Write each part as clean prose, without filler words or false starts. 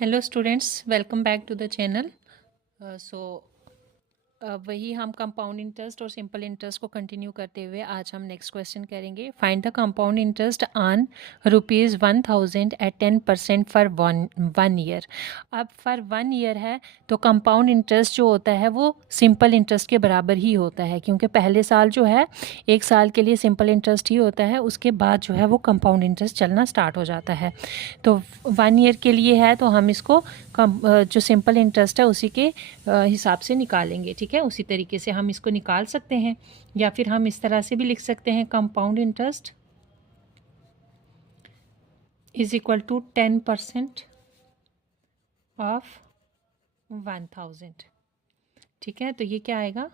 Hello students, welcome back to the channel. वही हम compound interest और सिंपल इंटरेस्ट को कंटिन्यू करते हुए आज हम नेक्स्ट क्वेश्चन करेंगे। Find the compound interest on ₹1000 at 10% for one year. अब फॉर 1 ईयर है तो कंपाउंड इंटरेस्ट जो होता है वो सिंपल इंटरेस्ट के बराबर ही होता है, क्योंकि पहले साल जो है 1 साल के लिए सिंपल इंटरेस्ट ही होता है, उसके बाद जो है वो कंपाउंड इंटरेस्ट चलना स्टार्ट हो जाता है। तो 1 ईयर के लिए है तो हम इसको जो सिंपल इंटरेस्ट है उसी के हिसाब से निकालेंगे। ठीक है, उसी तरीके से हम इसको निकाल सकते हैं, या फिर हम इस तरह से भी लिख सकते हैं compound interest is equal to 10% of 1000। ठीक है, तो ये क्या आएगा,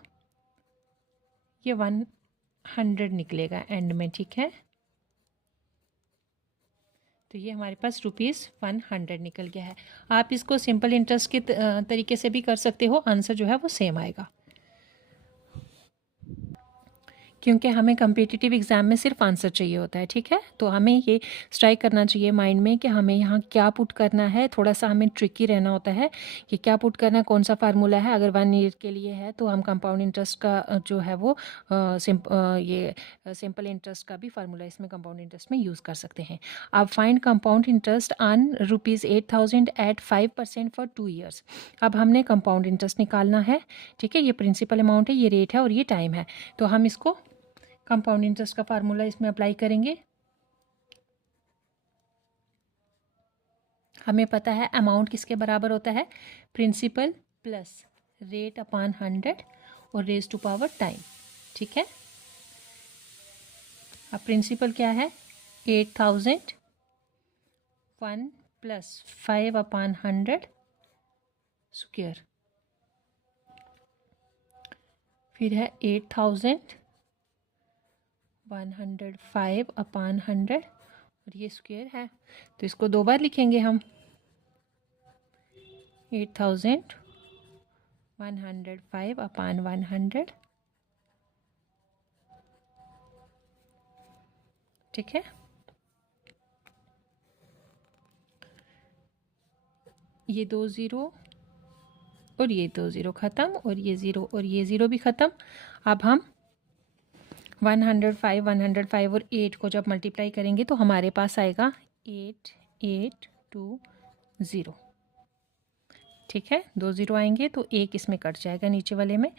ये 100 निकलेगा एंड में। ठीक है, तो ये हमारे पास ₹100 निकल गया है। आप इसको सिंपल इंटरेस्ट के तरीके से भी कर सकते हो, आंसर जो है वो सेम आएगा, क्योंकि हमें कम्पिटिटिव एग्ज़ाम में सिर्फ आंसर चाहिए होता है। ठीक है, तो हमें ये स्ट्राइक करना चाहिए माइंड में कि हमें यहाँ क्या पुट करना है। थोड़ा सा हमें ट्रिकी रहना होता है कि क्या पुट करना है, कौन सा फार्मूला है। अगर 1 ईयर के लिए है तो हम कंपाउंड इंटरेस्ट का जो है वो सिंपल इंटरेस्ट का भी फार्मूला इसमें कंपाउंड इंटरेस्ट में यूज़ कर सकते हैं। अब find compound interest on ₹8000 at 5% for 2 years. अब हमने कंपाउंड इंटरेस्ट निकालना है। ठीक है, ये प्रिंसिपल अमाउंट है, ये रेट है और ये टाइम है। तो हम इसको कंपाउंड इंटरेस्ट का फार्मूला इसमें अप्लाई करेंगे। हमें पता है अमाउंट किसके बराबर होता है, प्रिंसिपल प्लस रेट अपॉन 100 और रेज टू पावर टाइम। ठीक है, अब प्रिंसिपल क्या है, 8000, 1 प्लस 5 अपॉन 100 स्क्वायर, फिर है 8000, 105 अपॉन 100 और ये स्क्वायर है, तो इसको 2 बार लिखेंगे हम। 8000, 105 अपॉन 100। ठीक है, ये 2 ज़ीरो और ये 2 ज़ीरो ख़त्म, और ये ज़ीरो और ये ज़ीरो भी ख़त्म। अब हम 105, 105 और 8 को जब मल्टीप्लाई करेंगे तो हमारे पास आएगा 8820। ठीक है, 2 ज़ीरो आएंगे तो एक इसमें कट जाएगा नीचे वाले में,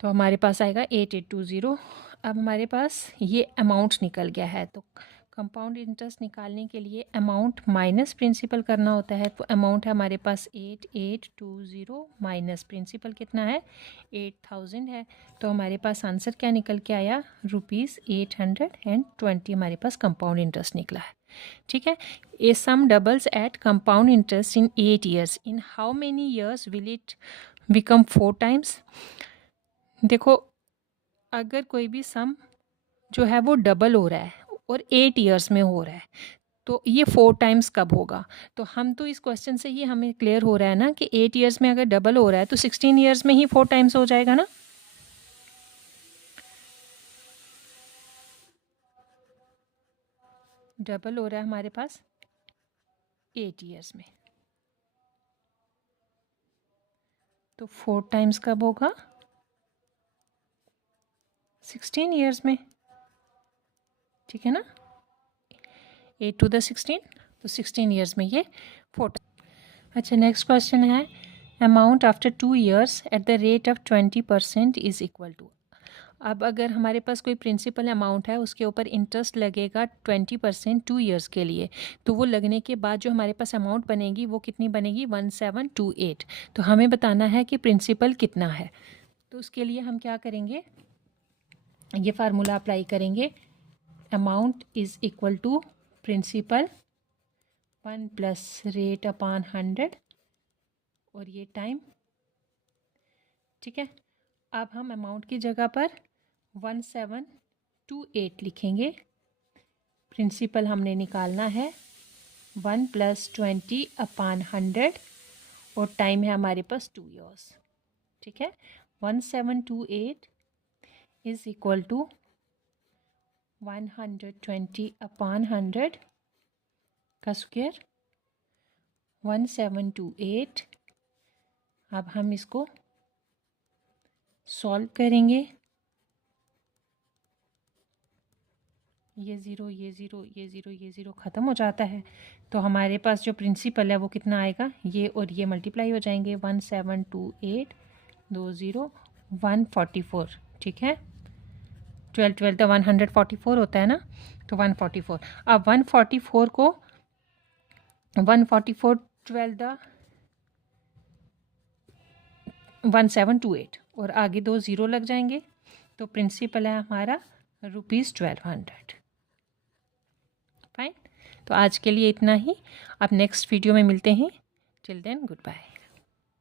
तो हमारे पास आएगा 8820। अब हमारे पास ये अमाउंट निकल गया है, तो कंपाउंड इंटरेस्ट निकालने के लिए अमाउंट माइनस प्रिंसिपल करना होता है। तो अमाउंट है हमारे पास 8820 माइनस प्रिंसिपल कितना है, 8000 है। तो हमारे पास आंसर क्या निकल के आया, ₹820 हमारे पास कंपाउंड इंटरेस्ट निकला है। ठीक है, a sum doubles at compound interest in 8 years, in how many years will it become 4 times. देखो, अगर कोई भी सम जो है वो डबल हो रहा है और 8 ईयर्स में हो रहा है तो ये 4 टाइम्स कब होगा। तो हम तो इस क्वेश्चन से ही हमें क्लियर हो रहा है ना कि 8 ईयर्स में अगर डबल हो रहा है तो 16 ईयर्स में ही 4 टाइम्स हो जाएगा ना। डबल हो रहा है हमारे पास 8 ईयर्स में, तो 4 टाइम्स कब होगा, 16 ईयर्स में। ठीक है ना, 8 टू द 16, तो 16 ईयर्स में ये 4। अच्छा, नेक्स्ट क्वेश्चन है, amount after 2 years at the rate of 20% is equal to. अब अगर हमारे पास कोई प्रिंसिपल अमाउंट है, उसके ऊपर इंटरेस्ट लगेगा 20% 2 ईयर्स के लिए, तो वो लगने के बाद जो हमारे पास अमाउंट बनेगी वो कितनी बनेगी, 1728। तो हमें बताना है कि प्रिंसिपल कितना है। तो उसके लिए हम क्या करेंगे, ये फार्मूला अप्लाई करेंगे, amount is equal to principal 1 plus rate upon 100 और ये टाइम। ठीक है, अब हम अमाउंट की जगह पर 1728 लिखेंगे। प्रिंसिपल हमने निकालना है 1 प्लस 20 अपॉन 100 और टाइम है हमारे पास 2 ईयर्स। ठीक है, 1728 इज इक्वल टू 120 अपॉन 100 का स्क्वायर 1728। अब हम इसको सॉल्व करेंगे। ये ज़ीरो ये ज़ीरो ये ज़ीरो ये ज़ीरो ख़त्म हो जाता है, तो हमारे पास जो प्रिंसिपल है वो कितना आएगा, ये और ये मल्टीप्लाई हो जाएंगे। 1728 2 ज़ीरो 144, ठीक है। 12 12 तो 144 होता है ना, तो 144। अब 144 को 144 12 द 1728 और आगे 2 ज़ीरो लग जाएंगे, तो प्रिंसिपल है हमारा ₹1200। फाइन। तो आज के लिए इतना ही, अब नेक्स्ट वीडियो में मिलते हैं। Till then good bye.